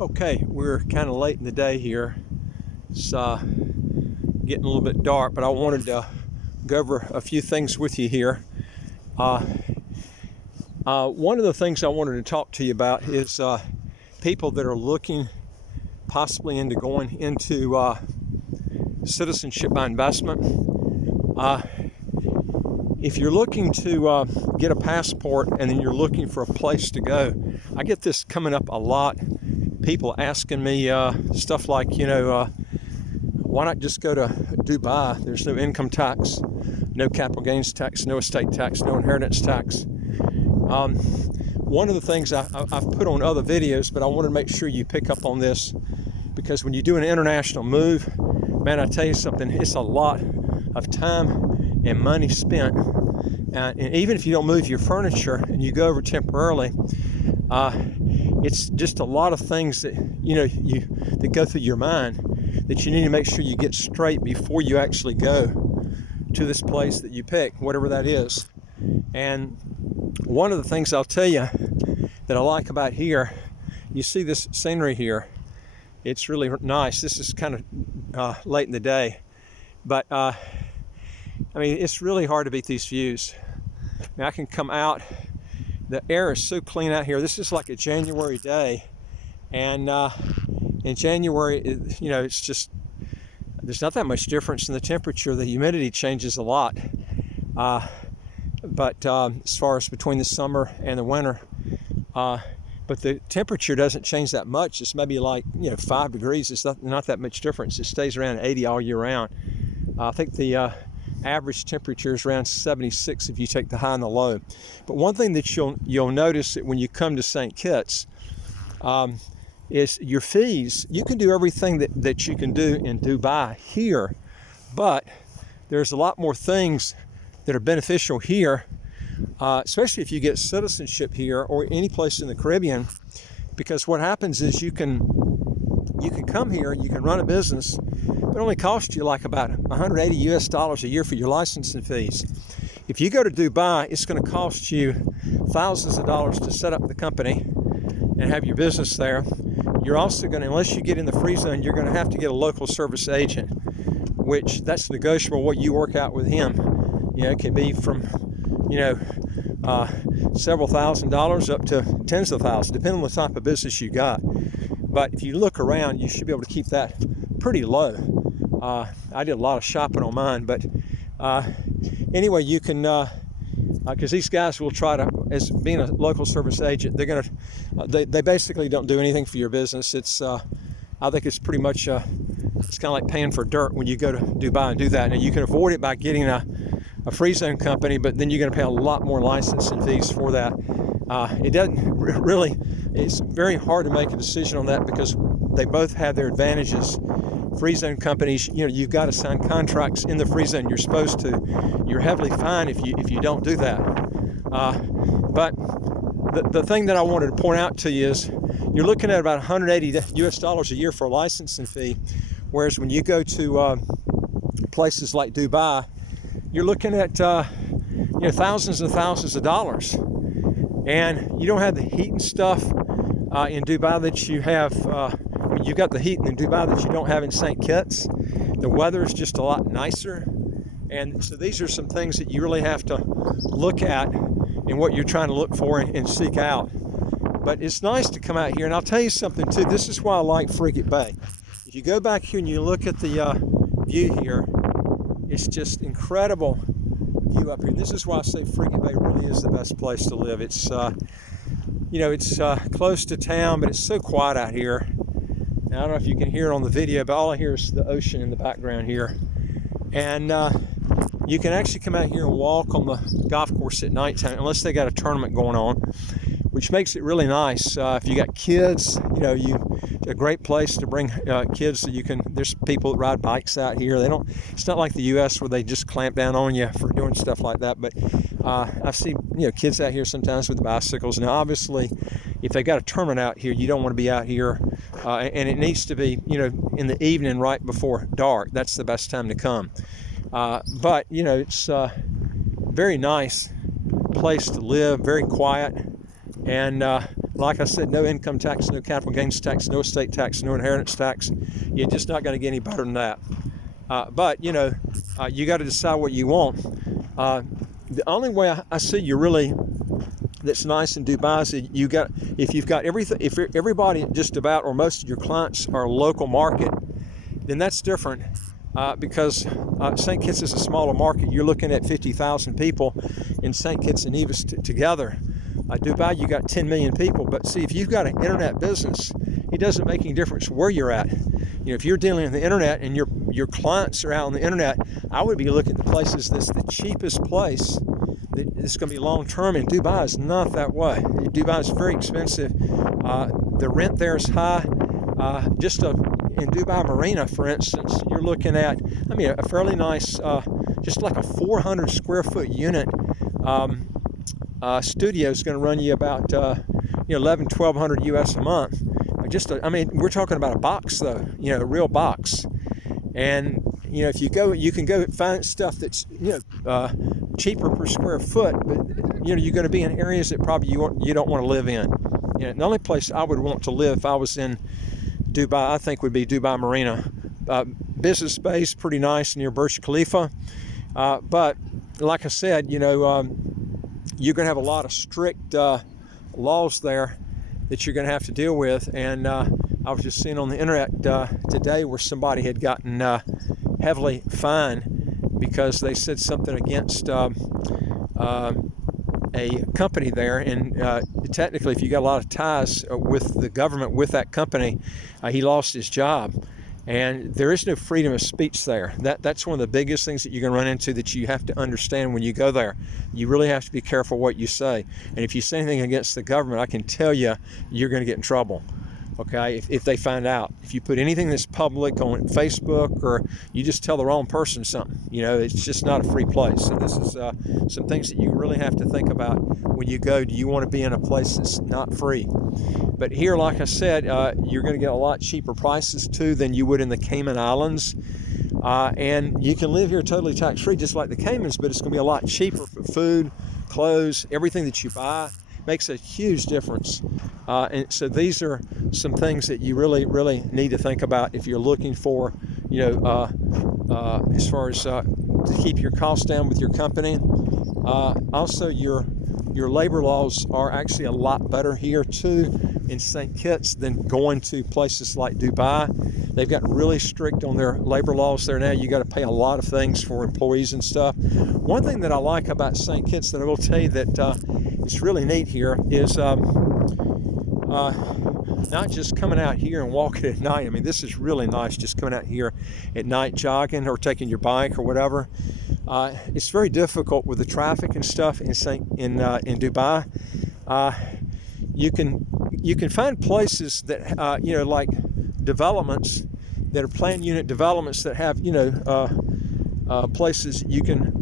Okay, we're kind of late in the day here. It's getting a little bit dark, but I wanted to go over a few things with you here. One of the things I wanted to talk to you about is people that are looking possibly into going into citizenship by investment. If you're looking to get a passport and then you're looking for a place to go, I get this coming up a lot. People asking me stuff like, why not just go to Dubai? There's no income tax, no capital gains tax, no estate tax, no inheritance tax. One of the things I've put on other videos, but I want to make sure you pick up on this, because when you do an international move, man, I tell you something, it's a lot of time and money spent. And even if you don't move your furniture and you go over temporarily, it's just a lot of things that that go through your mind that you need to make sure you get straight before you actually go to this place that you pick, whatever that is. And one of the things I'll tell you that I like about here, you see this scenery here. It's really nice. This is kind of late in the day, but it's really hard to beat these views. I can come out. The air is so clean out here. This is like a January day, and in January, it's just, there's not that much difference in the temperature. The humidity changes a lot, but as far as between the summer and the winter, but the temperature doesn't change that much. It's maybe like 5 degrees. It's not that much difference. It stays around 80 all year round. I think the average temperature is around 76 if you take the high and the low. But one thing that you'll notice that when you come to St. Kitts is your fees. You can do everything that you can do in Dubai here, but there's a lot more things that are beneficial here, especially if you get citizenship here or any place in the Caribbean, because what happens is you can come here, you can run a business, but it only costs you like about $180 a year for your licensing fees. If you go to Dubai, it's going to cost you thousands of dollars to set up the company and have your business there. You're also going to, unless you get in the free zone, you're going to have to get a local service agent, which that's negotiable what you work out with him. It can be from, several $1,000s up to tens of thousands, depending on the type of business you got. But if you look around, you should be able to keep that pretty low. I did a lot of shopping on mine, but anyway, you can, because these guys will try to, as being a local service agent, they basically don't do anything for your business. It's, I think it's pretty much, it's kind of like paying for dirt when you go to Dubai and do that. And you can avoid it by getting a free zone company, but then you're going to pay a lot more licensing fees for that. It doesn't really, it's very hard to make a decision on that because they both have their advantages. Free zone companies, you've got to sign contracts in the free zone. You're supposed to. You're heavily fined if you don't do that. But the thing that I wanted to point out to you is you're looking at about $180 a year for a licensing fee, whereas when you go to places like Dubai, you're looking at thousands and thousands of dollars, and you don't have the heat and stuff in Dubai that you have. You've got the heat in Dubai that you don't have in St. Kitts. The weather is just a lot nicer, and so these are some things that you really have to look at in what you're trying to look for and seek out. But it's nice to come out here, and I'll tell you something too. This is why I like Frigate Bay. If you go back here and you look at the view here, it's just incredible view up here. This is why I say Frigate Bay really is the best place to live. It's it's close to town, but it's so quiet out here. Now, I don't know if you can hear it on the video, but all I hear is the ocean in the background here. And you can actually come out here and walk on the golf course at nighttime, unless they got a tournament going on, which makes it really nice. If you got kids, it's a great place to bring kids. So there's people that ride bikes out here. It's not like the U.S. where they just clamp down on you for doing stuff like that. But I see, kids out here sometimes with bicycles. Now, obviously, if they got a tournament out here, you don't want to be out here, and it needs to be, in the evening right before dark. That's the best time to come. But it's a very nice place to live, very quiet, and Like I said, no income tax, no capital gains tax, no estate tax, no inheritance tax. You're just not going to get any better than that. But you got to decide what you want. The only way I see you really that's nice in Dubai is if you've got everything, if everybody just about or most of your clients are local market, then that's different. Because St. Kitts is a smaller market. You're looking at 50,000 people in St. Kitts and Nevis together. Dubai, you got 10 million people. But see, if you've got an internet business, it doesn't make any difference where you're at. If you're dealing with the internet and your clients are out on the internet, I would be looking at the places that's the cheapest place that's going to be long term. And Dubai is not that way. Dubai is very expensive. The rent there is high. In Dubai Marina, for instance, you're looking at, a fairly nice, just like a 400 square foot unit studio is going to run you about, $1,100-1,200 US a month. We're talking about a box though, a real box. And, if you go, you can go find stuff that's, cheaper per square foot, but, you're going to be in areas that probably you don't want to live in. The only place I would want to live if I was in Dubai, I think, would be Dubai Marina. Business Bay is pretty nice near Burj Khalifa, but like I said, you're going to have a lot of strict laws there that you're going to have to deal with. And I was just seeing on the internet today where somebody had gotten heavily fined because they said something against a company there, and technically if you got a lot of ties with the government with that company, he lost his job. And there is no freedom of speech there. That's one of the biggest things that you're going to run into, that you have to understand when you go there. You really have to be careful what you say. And if you say anything against the government, I can tell you, you're going to get in trouble. Okay, if they find out. If you put anything that's public on Facebook, or you just tell the wrong person something, it's just not a free place. So this is some things that you really have to think about when you go. Do you want to be in a place that's not free? But here, like I said, you're going to get a lot cheaper prices too than you would in the Cayman Islands. And you can live here totally tax-free, just like the Caymans, but it's going to be a lot cheaper for food, clothes, everything that you buy. Makes a huge difference. And so these are some things that you really, really need to think about if you're looking for, as far as to keep your costs down with your company. Also, your labor laws are actually a lot better here too in St. Kitts than going to places like Dubai. They've gotten really strict on their labor laws there now. You got to pay a lot of things for employees and stuff. One thing that I like about St. Kitts that I will tell you that it's really neat here is not just coming out here and walking at night. This is really nice, just coming out here at night jogging or taking your bike or whatever. It's very difficult with the traffic and stuff in Dubai. You can find places that like developments that are planned unit developments that have places you can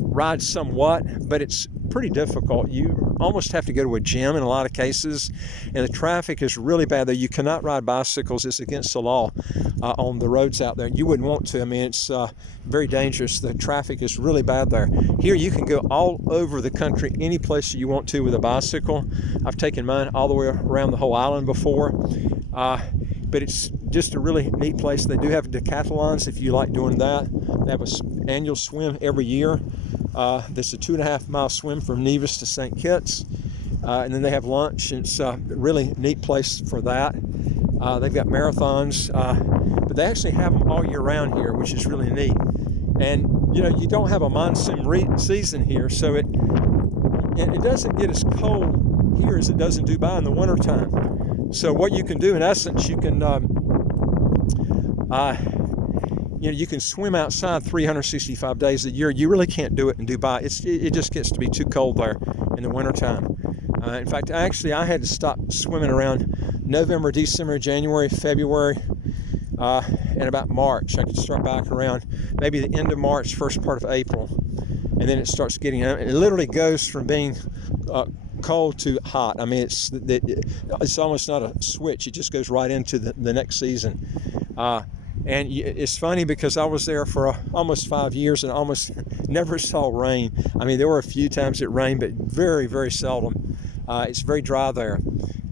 ride somewhat, but it's pretty difficult. You almost have to go to a gym in a lot of cases, and the traffic is really bad there. You cannot ride bicycles. It's against the law on the roads out there. You wouldn't want to. It's very dangerous. The traffic is really bad there. Here you can go all over the country, any place you want to with a bicycle. I've taken mine all the way around the whole island before. But it's just a really neat place. They do have decathlons if you like doing that. They have an annual swim every year. That's a 2.5 mile swim from Nevis to St. Kitts. And then they have lunch, and it's a really neat place for that. They've got marathons, but they actually have them all year round here, which is really neat. And you don't have a monsoon season here, so it doesn't get as cold here as it does in Dubai in the wintertime. So what you can do, in essence, you can you can swim outside 365 days a year. You really can't do it in Dubai. It just gets to be too cold there in the wintertime. In fact, I had to stop swimming around November, December, January, February, and about March. I could start back around maybe the end of March, first part of April, and then it starts getting. It literally goes from being cold to hot. It's almost not a switch. It just goes right into the next season. And it's funny because I was there for almost 5 years and almost never saw rain. There were a few times it rained, but very, very seldom. It's very dry there.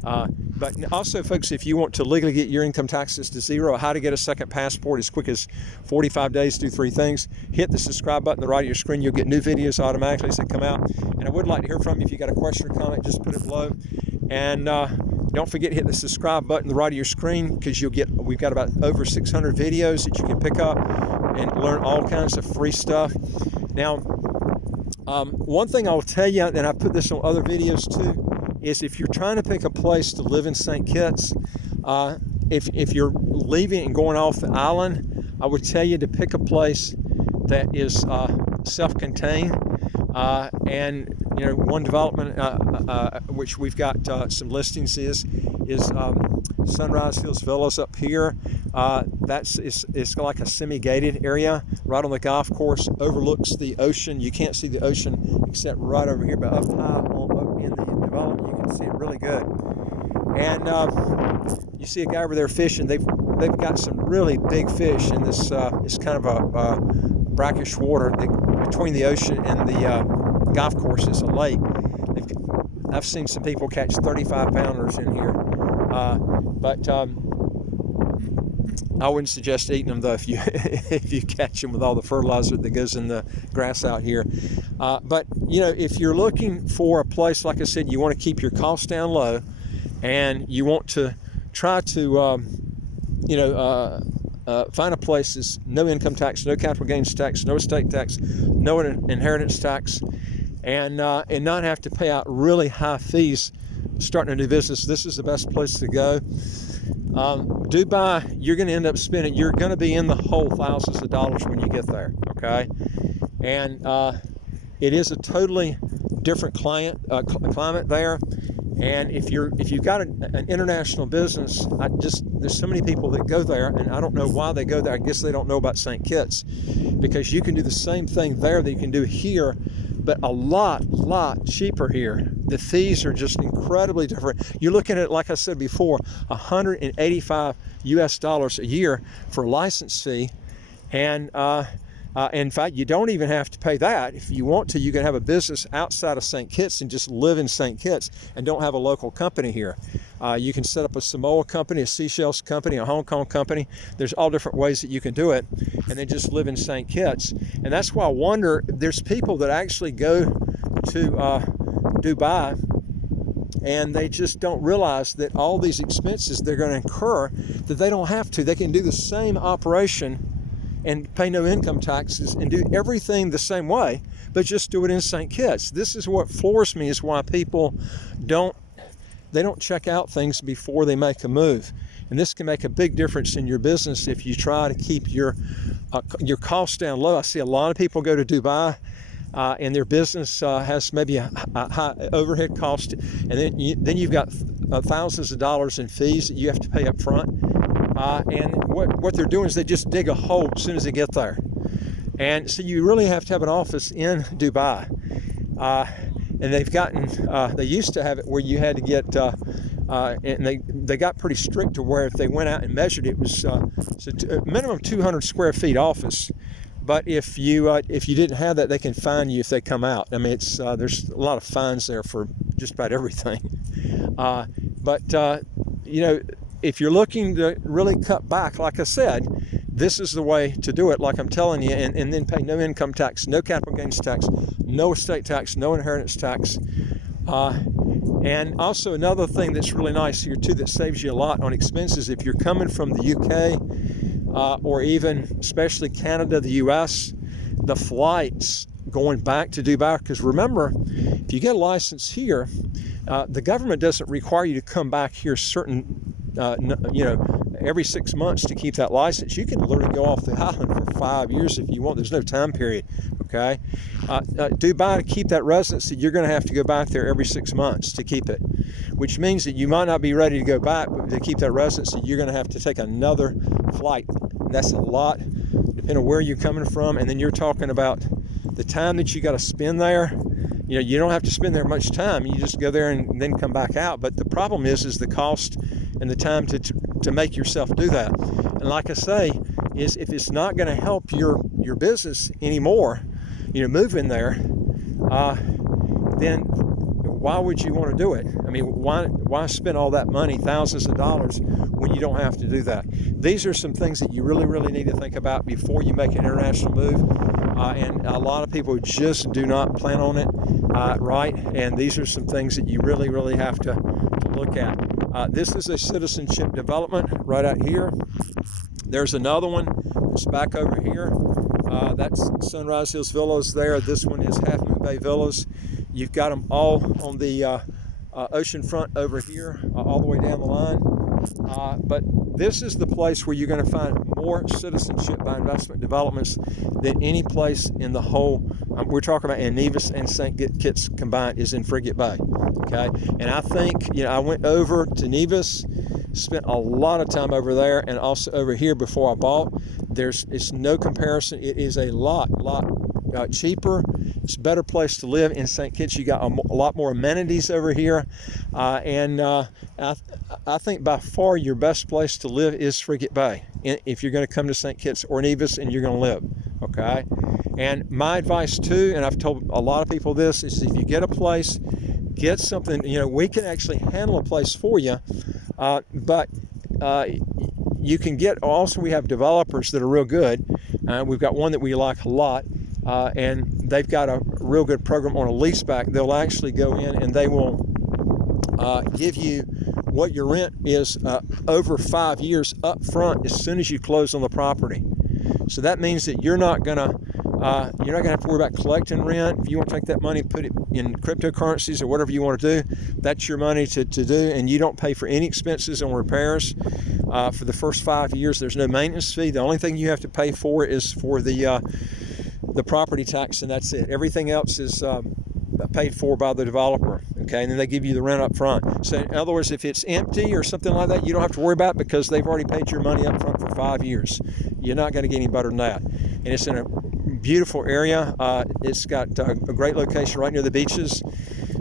But also, folks, if you want to legally get your income taxes to zero, how to get a second passport as quick as 45 days, do 3 things. Hit the subscribe button on the right of your screen. You'll get new videos automatically as they come out. And I would like to hear from you. If you got a question or comment, just put it below. And don't forget to hit the subscribe button on the right of your screen, because we've got about over 600 videos that you can pick up and learn all kinds of free stuff. Now, one thing I will tell you, and I put this on other videos too, is if you're trying to pick a place to live in St. Kitts, if you're leaving and going off the island, I would tell you to pick a place that is self-contained. And one development which we've got some listings is Sunrise Hills Villas up here. It's like a semi-gated area right on the golf course, overlooks the ocean. You can't see the ocean except right over here, but up high in the development you can see it really good. And you see a guy over there fishing. They've got some really big fish in this. It's kind of a brackish water between the ocean and the golf course. Is a lake. I've seen some people catch 35-pounders in here, but I wouldn't suggest eating them though if you catch them with all the fertilizer that goes in the grass out here. But if you're looking for a place, like I said, you want to keep your costs down low, and you want to try to find a place that's no income tax, no capital gains tax, no estate tax, no inheritance tax, and not have to pay out really high fees starting a new business. This is the best place to go. Dubai, you're going to end up spending, you're going to be in the hole thousands of dollars when you get there, okay? And it is a totally different climate there. And if you've got an international business, there's so many people that go there, and I don't know why they go there. I guess they don't know about St. Kitts, because you can do the same thing there that you can do here, but a lot cheaper here. The fees are just incredibly different. You're looking at, like I said before, $185 US a year for a license fee, and in fact, you don't even have to pay that. If you want to, you can have a business outside of St. Kitts and just live in St. Kitts and don't have a local company here. You can set up a Samoa company, a Seychelles company, a Hong Kong company. There's all different ways that you can do it, and then just live in St. Kitts. And that's why I wonder, there's people that actually go to Dubai, and they just don't realize that all these expenses they're going to incur, that they don't have to. They can do the same operation and pay no income taxes and do everything the same way, but just do it in St. Kitts. This is what floors me, is why people don't check out things before they make a move. And this can make a big difference in your business if you try to keep your costs down low. I see a lot of people go to Dubai and their business has maybe a high overhead cost, and then you've got thousands of dollars in fees that you have to pay up front. And what they're doing is they just dig a hole as soon as they get there. And so you really have to have an office in Dubai. And they used to have it where you had to get, and they got pretty strict to where if they went out and measured it, was minimum 200 square feet office. But if you didn't have that, they can fine you if they come out. I mean, there's a lot of fines there for just about everything. If you're looking to really cut back, like I said, this is the way to do it, like I'm telling you, and then pay no income tax, no capital gains tax, no estate tax, no inheritance tax. And also another thing that's really nice here too, that saves you a lot on expenses, if you're coming from the UK or even especially Canada, the US, the flights going back to Dubai, because remember, if you get a license here, the government doesn't require you to come back here every 6 months to keep that license. You can literally go off the island for 5 years if you want. There's no time period, okay? Dubai, to keep that residency, you're going to have to go back there every 6 months to keep it, which means that you might not be ready to go back, but to keep that residency, you're going to have to take another flight. That's a lot, depending on where you're coming from, and then you're talking about the time that you got to spend there. You don't have to spend there much time. You just go there and then come back out. But the problem is the cost and the time to make yourself do that. And like I say, is if it's not going to help your business anymore, moving there, then why would you want to do it? I mean, why spend all that money, thousands of dollars, when you don't have to do that? These are some things that you really, really need to think about before you make an international move. And a lot of people just do not plan on it, right? And these are some things that you really, really have to look at. This is a citizenship development right out here. There's another one that's back over here. That's Sunrise Hills Villas there. This one is Half Moon Bay Villas. You've got them all on the ocean front over here, all the way down the line. But this is the place where you're going to find more citizenship by investment developments than any place in the whole. We're talking about in Nevis and St. Kitts combined is in Frigate Bay. Okay, and I think, you know, I went over to Nevis, spent a lot of time over there, and also over here before I bought. It's no comparison. It is a lot cheaper. It's a better place to live in St. Kitts. You got a lot more amenities over here, and I think by far your best place to live is Frigate Bay if you're going to come to St. Kitts or Nevis and you're going to live. Okay, and my advice too, and I've told a lot of people this, is if you get a place, get something. You know, we can actually handle a place for you, but you can get, also we have developers that are real good. We've got one that we like a lot, and they've got a real good program on a leaseback. They'll actually go in and they will give you what your rent is over 5 years up front as soon as you close on the property. So that means that you're not gonna have to worry about collecting rent. If you want to take that money and put it in cryptocurrencies or whatever you want to do, that's your money to do, and you don't pay for any expenses on repairs for the first 5 years. There's no maintenance fee. The only thing you have to pay for is for the property tax, and that's it. Everything else is paid for by the developer. Okay, and then they give you the rent up front. So in other words, if it's empty or something like that, you don't have to worry about it because they've already paid your money up front for 5 years. You're not going to get any better than that. And it's in a beautiful area. It's got a great location right near the beaches.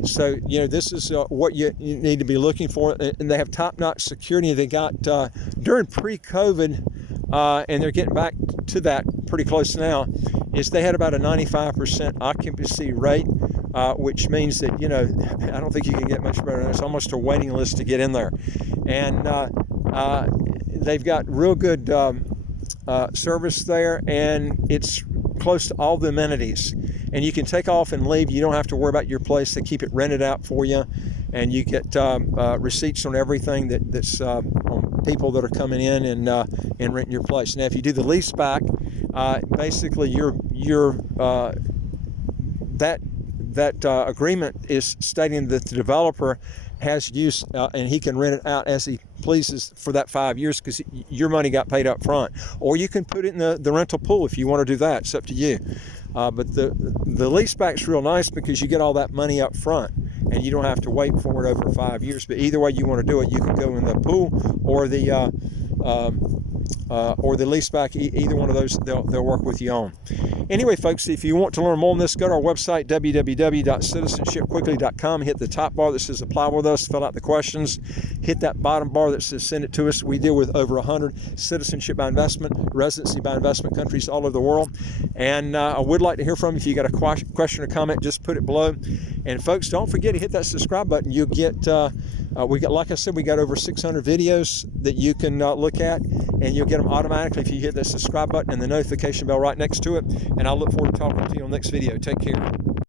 So, you know, this is what you need to be looking for. And they have top-notch security. They got, during pre-COVID, and they're getting back to that pretty close now, is they had about a 95% occupancy rate, which means that, you know, I don't think you can get much better than that. It's almost a waiting list to get in there. And they've got real good service there, and it's close to all the amenities. And you can take off and leave. You don't have to worry about your place. They keep it rented out for you, and you get receipts on everything that's on people that are coming in and renting your place. Now, if you do the lease back, basically that agreement is stating that the developer has use and he can rent it out as he pleases for that 5 years because your money got paid up front. Or you can put it in the rental pool if you want to do that. It's up to you. But the lease back's real nice because you get all that money up front and you don't have to wait for it over 5 years. But either way you want to do it, you can go in the pool or the lease back. Either one of those they'll work with you on. Anyway, folks, if you want to learn more on this, go to our website, www.citizenshipquickly.com. Hit the top bar that says apply with us, fill out the questions, hit that bottom bar that says send it to us. We deal with over 100 citizenship by investment, residency by investment countries all over the world. And I would like to hear from you. If you got a question or comment, just put it below. And folks, don't forget to hit that subscribe button. You'll get like I said, we got over 600 videos that you can look at, and you'll get them automatically if you hit that subscribe button and the notification bell right next to it. And I look forward to talking to you on the next video. Take care.